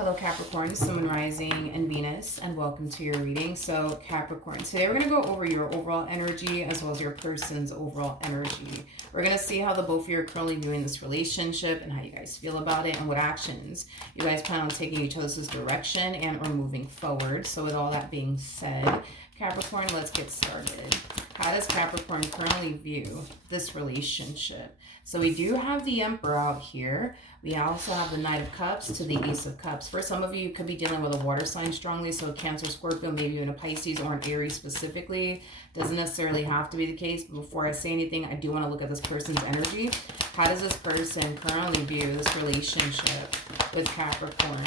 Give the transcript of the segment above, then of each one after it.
Hello Capricorn, Sun, Rising, and Venus, and welcome to your reading. So Capricorn, today we're going to go over your overall energy as well as your person's overall energy. We're going to see how the both of you are currently viewing this relationship and how you guys feel about it and what actions you guys plan on taking each other's direction and or moving forward. So with all that being said, Capricorn, let's get started. How does Capricorn currently view this relationship? So we do have the Emperor out here. We also have the Knight of Cups to the Ace of Cups. For some of you, you could be dealing with a water sign strongly, so a Cancer, Scorpio, maybe even a Pisces or an Aries specifically. Doesn't necessarily have to be the case, but before I say anything, I do want to look at this person's energy. How does this person currently view this relationship with Capricorn?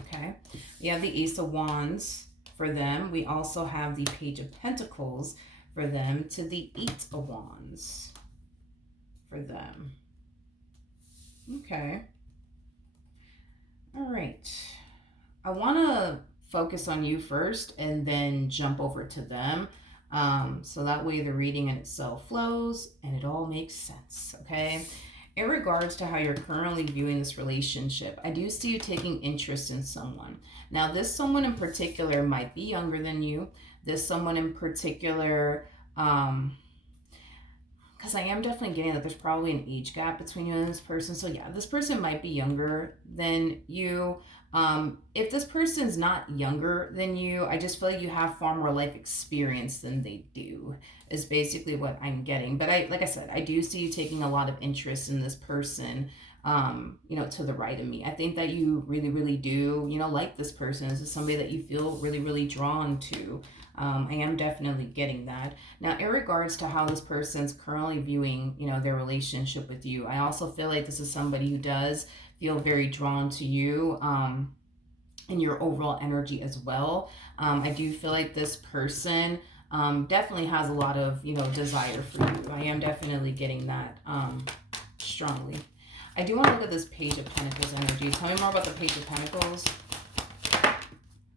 Okay, we have the Ace of Wands for them. We also have the Page of Pentacles for them to the Eight of Wands for them. Okay. All right. I want to focus on you first and then jump over to them. So that way the reading in itself flows and it all makes sense, okay? In regards to how you're currently viewing this relationship, I do see you taking interest in someone. Now, this someone in particular might be younger than you. This someone in particular, because I am definitely getting that there's probably an age gap between you and this person. So yeah, this person might be younger than you. If this person's not younger than you, I just feel like you have far more life experience than they do, is basically what I'm getting. But like I said, I do see you taking a lot of interest in this person, to the right of me. I think that you really, really do, like this person. This is somebody that you feel really, really drawn to. I am definitely getting that. Now, in regards to how this person's currently viewing, their relationship with you, I also feel like this is somebody who does feel very drawn to you and your overall energy as well. I do feel like this person definitely has a lot of, desire for you. I am definitely getting that strongly. I do want to look at this Page of Pentacles energy. Tell me more about the Page of Pentacles.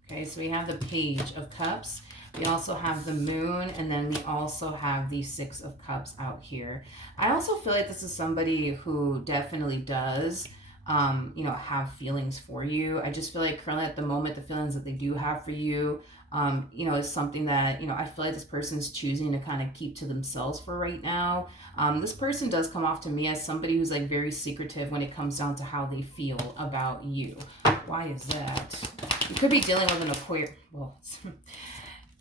Okay, so we have the Page of Cups. We also have the Moon, and then we also have the Six of Cups out here. I also feel like this is somebody who definitely does, have feelings for you. I just feel like currently at the moment, the feelings that they do have for you, is something that, I feel like this person's choosing to kind of keep to themselves for right now. This person does come off to me as somebody who's like very secretive when it comes down to how they feel about you. Why is that? You could be dealing with an Aquarius. Well,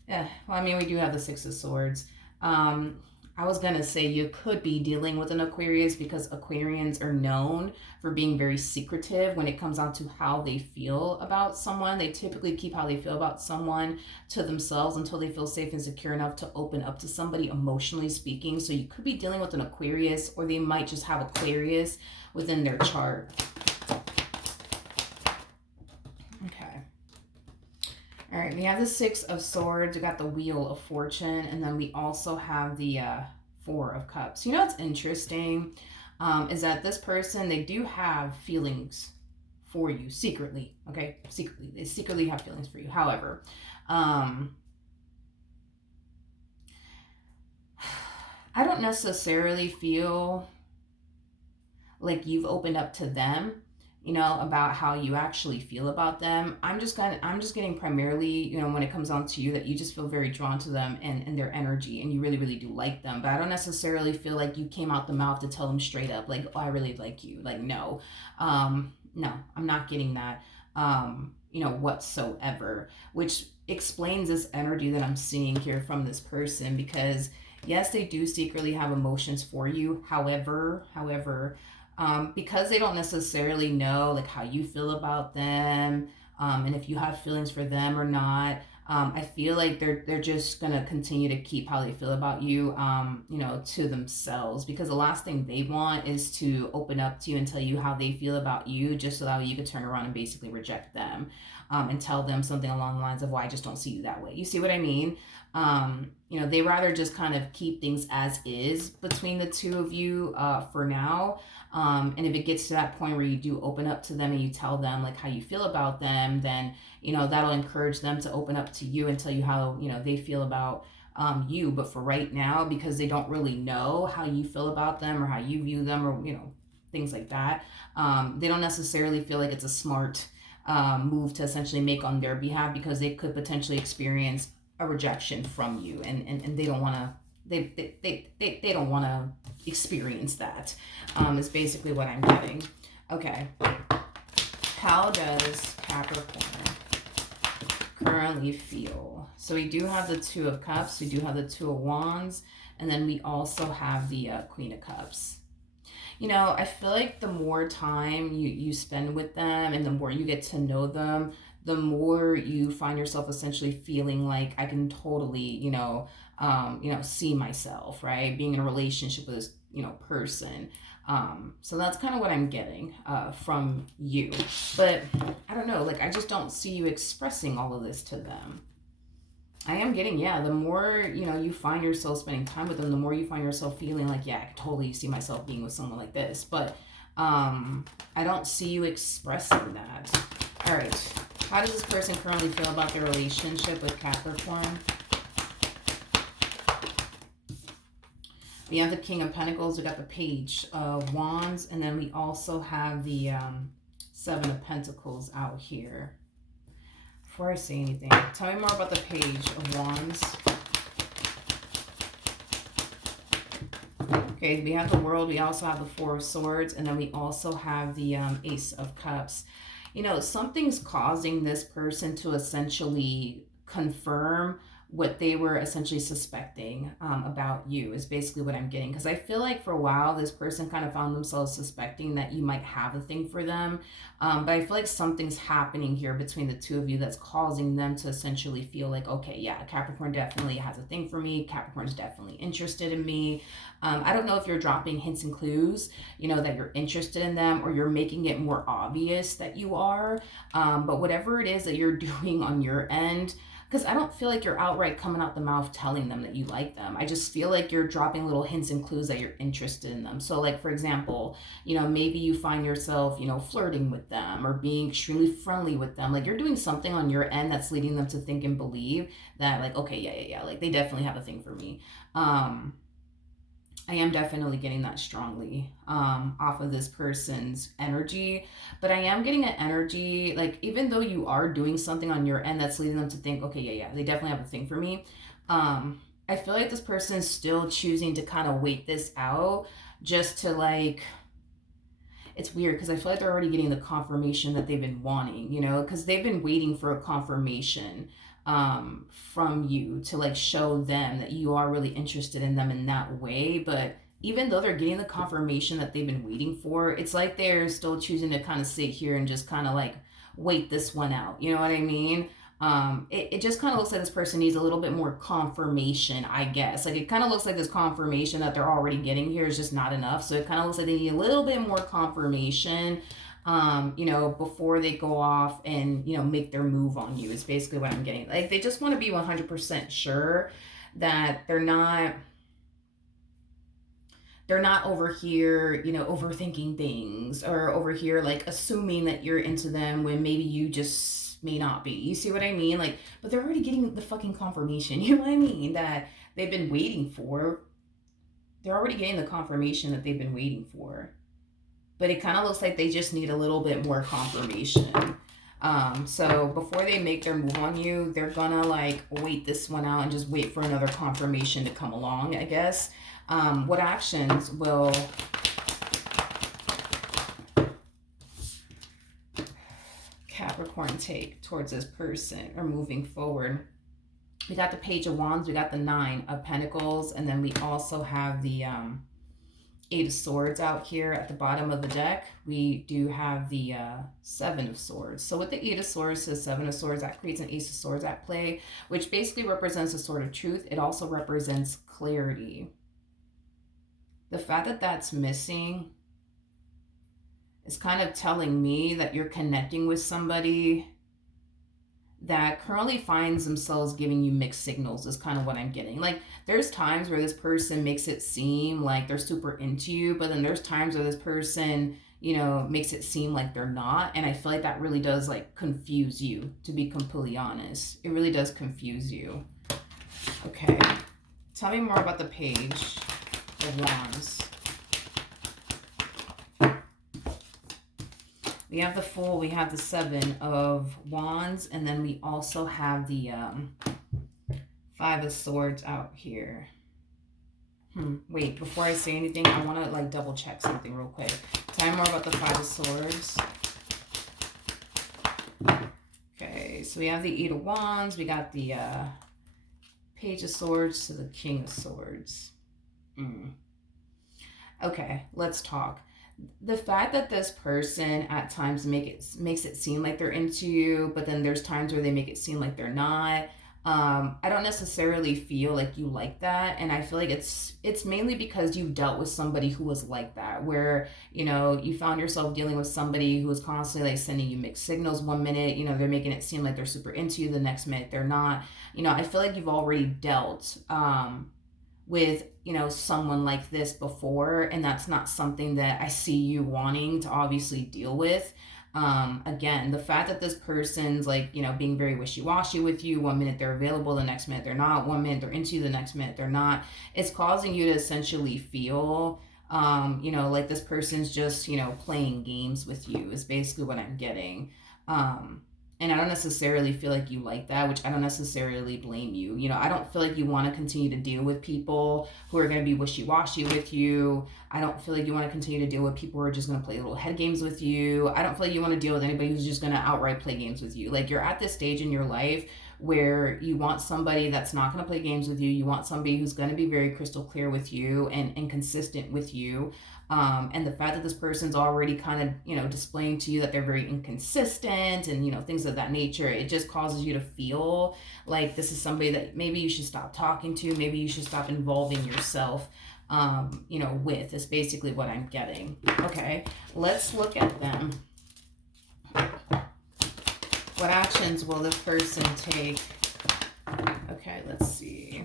yeah, well, I mean, we do have the Six of Swords. I was going to say you could be dealing with an Aquarius because Aquarians are known for being very secretive when it comes down to how they feel about someone. They typically keep how they feel about someone to themselves until they feel safe and secure enough to open up to somebody emotionally speaking. So you could be dealing with an Aquarius, or they might just have Aquarius within their chart. Okay. All right, we have the Six of Swords, we got the Wheel of Fortune, and then we also have the Four of Cups. What's interesting is that this person, they do have feelings for you secretly, okay? Secretly. They secretly have feelings for you. However, I don't necessarily feel like you've opened up to them, about how you actually feel about them. I'm just getting primarily, when it comes down to you, that you just feel very drawn to them and their energy, and you really, really do like them. But I don't necessarily feel like you came out the mouth to tell them straight up, like, oh, I really like you. Like, no, no, I'm not getting that, whatsoever, which explains this energy that I'm seeing here from this person, because yes, they do secretly have emotions for you. However, because they don't necessarily know like how you feel about them, and if you have feelings for them or not, I feel like they're just gonna continue to keep how they feel about you, to themselves, because the last thing they want is to open up to you and tell you how they feel about you, just so that you could turn around and basically reject them, and tell them something along the lines of, well, I just don't see you that way. You see what I mean? They rather just kind of keep things as is between the two of you for now. And if it gets to that point where you do open up to them and you tell them like how you feel about them, then, that'll encourage them to open up to you and tell you how, they feel about you. But for right now, because they don't really know how you feel about them or how you view them, or, things like that. They don't necessarily feel like it's a smart move to essentially make on their behalf, because they could potentially experience a rejection from you, and they don't want to, they don't want to experience that, is basically what I'm getting. Okay, how does Capricorn currently feel? So we do have the Two of Cups, we do have the Two of Wands, and then we also have the Queen of Cups. You know, I feel like the more time you spend with them and the more you get to know them, the more you find yourself essentially feeling like, I can totally, see myself, right? Being in a relationship with this, person. So that's kind of what I'm getting from you. But I don't know, like, I just don't see you expressing all of this to them. I am getting, yeah, the more, you find yourself spending time with them, the more you find yourself feeling like, yeah, I can totally see myself being with someone like this. But I don't see you expressing that. All right. How does this person currently feel about their relationship with Capricorn? We have the King of Pentacles. We got the Page of Wands. And then we also have the Seven of Pentacles out here. Before I say anything, tell me more about the Page of Wands. Okay, we have the World. We also have the Four of Swords. And then we also have the Ace of Cups. You know, something's causing this person to essentially confirm what they were essentially suspecting about you, is basically what I'm getting. Because I feel like for a while, this person kind of found themselves suspecting that you might have a thing for them. But I feel like something's happening here between the two of you that's causing them to essentially feel like, okay, yeah, Capricorn definitely has a thing for me. Capricorn's definitely interested in me. I don't know if you're dropping hints and clues, that you're interested in them, or you're making it more obvious that you are. But whatever it is that you're doing on your end, because I don't feel like you're outright coming out the mouth telling them that you like them. I just feel like you're dropping little hints and clues that you're interested in them. So like, for example, maybe you find yourself, flirting with them or being extremely friendly with them. Like, you're doing something on your end that's leading them to think and believe that, like, okay, yeah, like, they definitely have a thing for me. I am definitely getting that strongly off of this person's energy. But I am getting an energy, like, even though you are doing something on your end that's leading them to think, okay, yeah, they definitely have a thing for me. I feel like this person is still choosing to kind of wait this out just to, like, it's weird because I feel like they're already getting the confirmation that they've been wanting, because they've been waiting for a confirmation from you to, like, show them that you are really interested in them in that way. But even though they're getting the confirmation that they've been waiting for, it's like they're still choosing to kind of sit here and just kind of, like, wait this one out. You know what I mean? It just kind of looks like this person needs a little bit more confirmation, I guess. Like, it kind of looks like this confirmation that they're already getting here is just not enough. So it kind of looks like they need a little bit more confirmation, before they go off and, make their move on you, is basically what I'm getting. Like, they just want to be 100% sure that they're not over here, overthinking things, or over here, like, assuming that you're into them when maybe you just may not be. You see what I mean? Like, but they're already getting the fucking confirmation, you know what I mean, that they've been waiting for. They're already getting the confirmation that they've been waiting for. But it kind of looks like they just need a little bit more confirmation. So before they make their move on you, they're gonna, like, wait this one out and just wait for another confirmation to come along, I guess. What actions will Capricorn take towards this person or moving forward? We got the Page of Wands, we got the Nine of Pentacles, and then we also have the Eight of Swords out here at the bottom of the deck. We do have the Seven of Swords. So with the Eight of Swords to the Seven of Swords, that creates an Ace of Swords at play, which basically represents a sword of truth. It also represents clarity. The fact that that's missing is kind of telling me that you're connecting with somebody that currently finds themselves giving you mixed signals, is kind of what I'm getting. Like, there's times where this person makes it seem like they're super into you, but then there's times where this person, makes it seem like they're not. And I feel like that really does, like, confuse you, to be completely honest. It really does confuse you. Okay. Tell me more about the Page of Wands. We have the Fool, we have the Seven of Wands, and then we also have the Five of Swords out here. Wait, before I say anything, I want to like double check something real quick. Tell me more about the Five of Swords. Okay, so we have the Eight of Wands, we got the Page of Swords to the King of Swords. Okay, let's talk. The fact that this person at times makes it seem like they're into you, but then there's times where they make it seem like they're not. I don't necessarily feel like you like that, and I feel like it's mainly because you've dealt with somebody who was like that, where you found yourself dealing with somebody who was constantly like sending you mixed signals. One minute, they're making it seem like they're super into you, the next minute they're not. I feel like you've already dealt with someone like this before, and that's not something that I see you wanting to obviously deal with. Again, the fact that this person's like being very wishy-washy with you, one minute they're available, the next minute they're not, one minute they're into you, the next minute they're not, it's causing you to essentially feel like this person's just playing games with you, is basically what I'm getting. And I don't necessarily feel like you like that, which I don't necessarily blame you. I don't feel like you want to continue to deal with people who are going to be wishy-washy with you. I don't feel like you want to continue to deal with people who are just going to play little head games with you. I don't feel like you want to deal with anybody who's just going to outright play games with you. Like, you're at this stage in your life where you want somebody that's not going to play games with you. You want somebody who's going to be very crystal clear with you and consistent with you. And the fact that this person's already kind of, displaying to you that they're very inconsistent and, things of that nature, it just causes you to feel like this is somebody that maybe you should stop talking to, maybe you should stop involving yourself, with, is basically what I'm getting. Okay, let's look at them. What actions will this person take? Okay, let's see.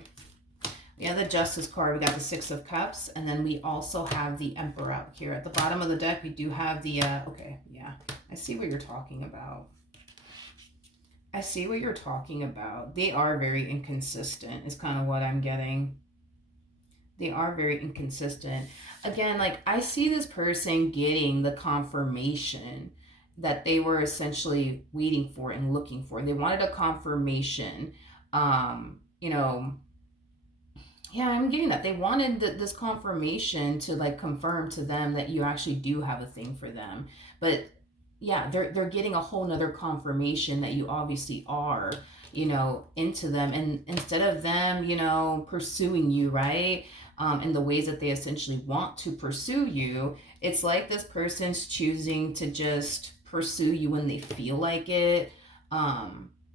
We have the Justice card, we got the Six of Cups, and then we also have the Emperor out here. At the bottom of the deck, we do have the, okay, yeah, I see what you're talking about. I see what you're talking about. They are very inconsistent, is kind of what I'm getting. They are very inconsistent. Again, like, I see this person getting the confirmation that they were essentially waiting for and looking for. They wanted a confirmation, yeah, I'm getting that. They wanted this confirmation to like confirm to them that you actually do have a thing for them. But yeah, they're getting a whole nother confirmation that you obviously are, into them. And instead of them, pursuing you, right? In the ways that they essentially want to pursue you, it's like this person's choosing to just pursue you when they feel like it,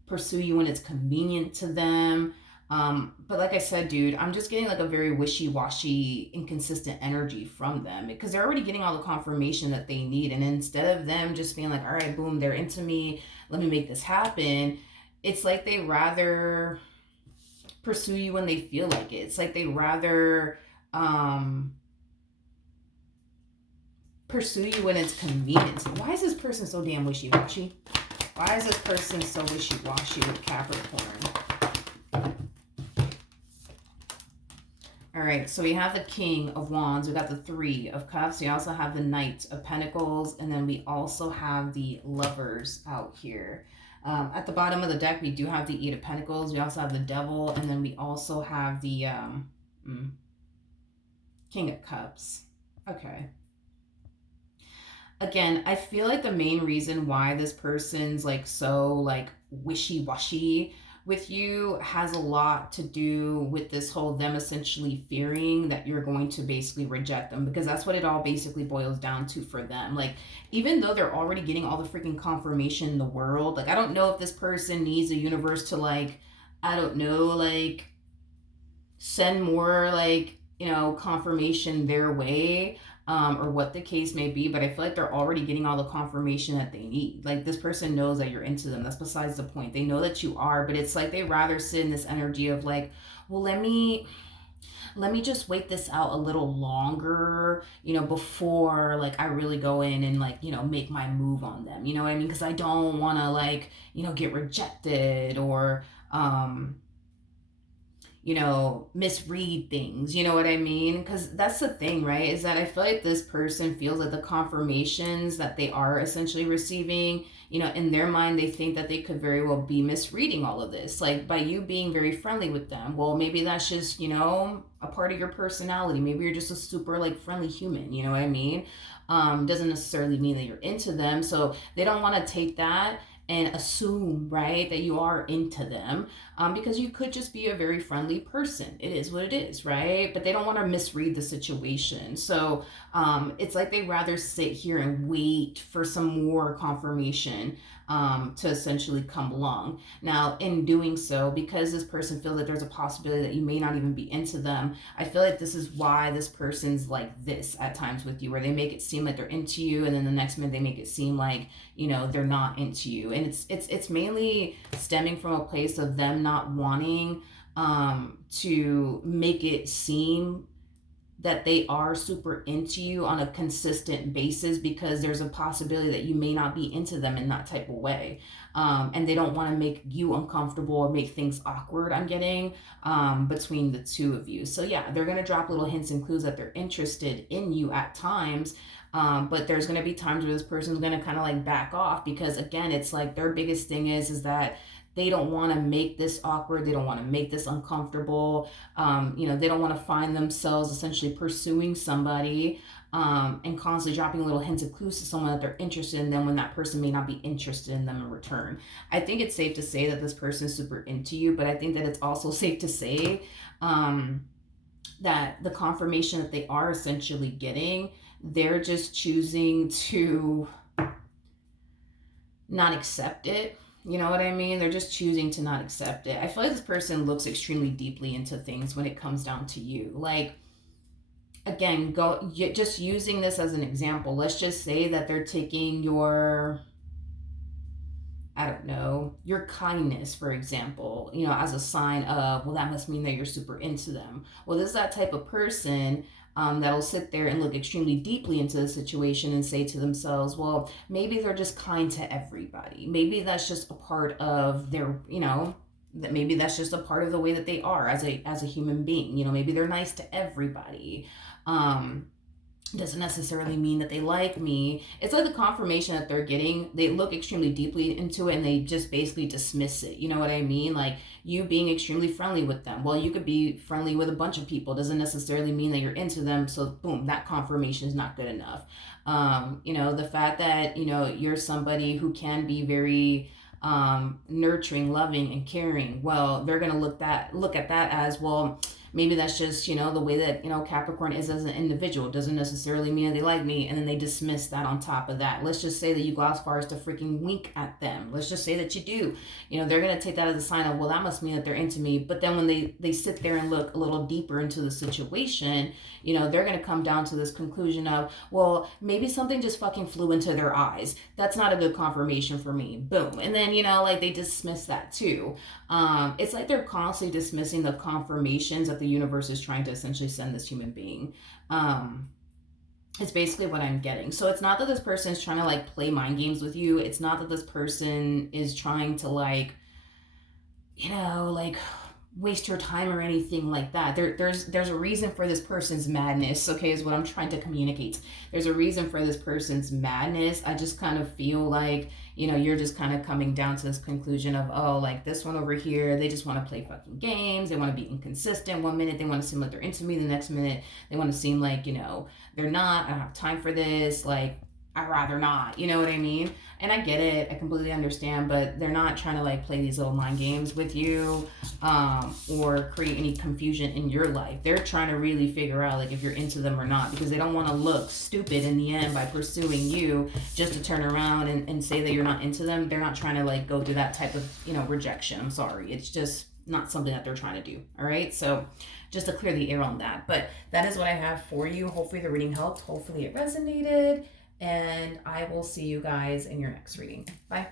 pursue you when it's convenient to them. But like I said, dude, I'm just getting like a very wishy-washy, inconsistent energy from them because they're already getting all the confirmation that they need. And instead of them just being like, all right, boom, they're into me, let me make this happen, it's like they rather pursue you when they feel like it. It's like they rather pursue you when it's convenient. Why is this person so damn wishy-washy? Why is this person so wishy-washy with Capricorn? All right, so we have the King of Wands. We got the Three of Cups. We also have the Knight of Pentacles. And then we also have the Lovers out here. At the bottom of the deck, we do have the Eight of Pentacles. We also have the Devil. And then we also have the King of Cups. Okay. Again, I feel like the main reason why this person's like so like wishy-washy with you has a lot to do with this whole them essentially fearing that you're going to basically reject them, because that's what it all basically boils down to for them. Like, even though they're already getting all the freaking confirmation in the world, like, I don't know if this person needs the universe to like, I don't know, like send more like, confirmation their way, or what the case may be, but I feel like they're already getting all the confirmation that they need. Like, this person knows that you're into them. That's besides the point. They know that you are, but it's like they rather sit in this energy of like, well, let me just wait this out a little longer, before like I really go in and like, make my move on them. You know what I mean? Because I don't want to like, get rejected or, misread things. You know what I mean? Because that's the thing, right? Is that I feel like this person feels like the confirmations that they are essentially receiving, in their mind, they think that they could very well be misreading all of this. Like by you being very friendly with them, well, maybe that's just, a part of your personality. Maybe you're just a super like friendly human. You know what I mean? Doesn't necessarily mean that you're into them. So they don't want to take that and assume, right, that you are into them, because you could just be a very friendly person. It is what it is, right? But they don't want to misread the situation. So it's like they rather sit here and wait for some more confirmation to essentially come along. Now, in doing so, because this person feels that there's a possibility that you may not even be into them, I feel like this is why this person's like this at times with you, where they make it seem like they're into you, and then the next minute they make it seem like they're not into you. And it's mainly stemming from a place of them not wanting to make it seem that they are super into you on a consistent basis, because there's a possibility that you may not be into them in that type of way. And they don't want to make you uncomfortable or make things awkward, I'm getting, between the two of you. So yeah, they're going to drop little hints and clues that they're interested in you at times. But there's going to be times where this person's going to kind of like back off, because again, it's like their biggest thing is that they don't want to make this awkward. They don't want to make this uncomfortable. They don't want to find themselves essentially pursuing somebody, and constantly dropping little hints and clues to someone that they're interested in them when that person may not be interested in them in return. I think it's safe to say that this person is super into you, but I think that it's also safe to say that the confirmation that they are essentially getting, they're just choosing to not accept it. You know what I mean? They're just choosing to not accept it. I feel like this person looks extremely deeply into things when it comes down to you. Like, again, just using this as an example. Let's just say that they're taking your, I don't know, your kindness, for example, as a sign of, well, that must mean that you're super into them. Well, this is that type of person that'll sit there and look extremely deeply into the situation and say to themselves, well, maybe they're just kind to everybody. Maybe that's just a part of their, that maybe that's just a part of the way that they are as a human being. Maybe they're nice to everybody. Doesn't necessarily mean that they like me. It's like the confirmation that they're getting, they look extremely deeply into it and they just basically dismiss it. You know what I mean? Like you being extremely friendly with them. Well, you could be friendly with a bunch of people. Doesn't necessarily mean that you're into them. So boom, that confirmation is not good enough. The fact that, you're somebody who can be very nurturing, loving, and caring. Well, they're going to look at that as, well, maybe that's just, the way that, Capricorn is as an individual. Doesn't necessarily mean that they like me. And then they dismiss that on top of that. Let's just say that you go as far as to freaking wink at them. Let's just say that you do. They're going to take that as a sign of, well, that must mean that they're into me. But then when they sit there and look a little deeper into the situation, they're going to come down to this conclusion of, well, maybe something just fucking flew into their eyes. That's not a good confirmation for me. Boom. And then, they dismiss that too. It's like they're constantly dismissing the confirmations that the universe is trying to essentially send this human being. It's basically what I'm getting. So it's not that this person is trying to like play mind games with you. It's not that this person is trying to like waste your time or anything like that. There's a reason for this person's madness, okay, is what I'm trying to communicate. There's a reason for this person's madness. I just kind of feel like, you're just kind of coming down to this conclusion of, oh, like this one over here, they just want to play fucking games. They want to be inconsistent. One minute they want to seem like they're into me. The next minute they want to seem like, they're not. I don't have time for this. Like, I'd rather not, you know what I mean? And I get it, I completely understand, but they're not trying to like play these little mind games with you, or create any confusion in your life. They're trying to really figure out like if you're into them or not, because they don't want to look stupid in the end by pursuing you just to turn around and say that you're not into them. They're not trying to like go through that type of, rejection. I'm sorry. It's just not something that they're trying to do. All right. So just to clear the air on that. But that is what I have for you. Hopefully the reading helped. Hopefully it resonated. And I will see you guys in your next reading. Bye.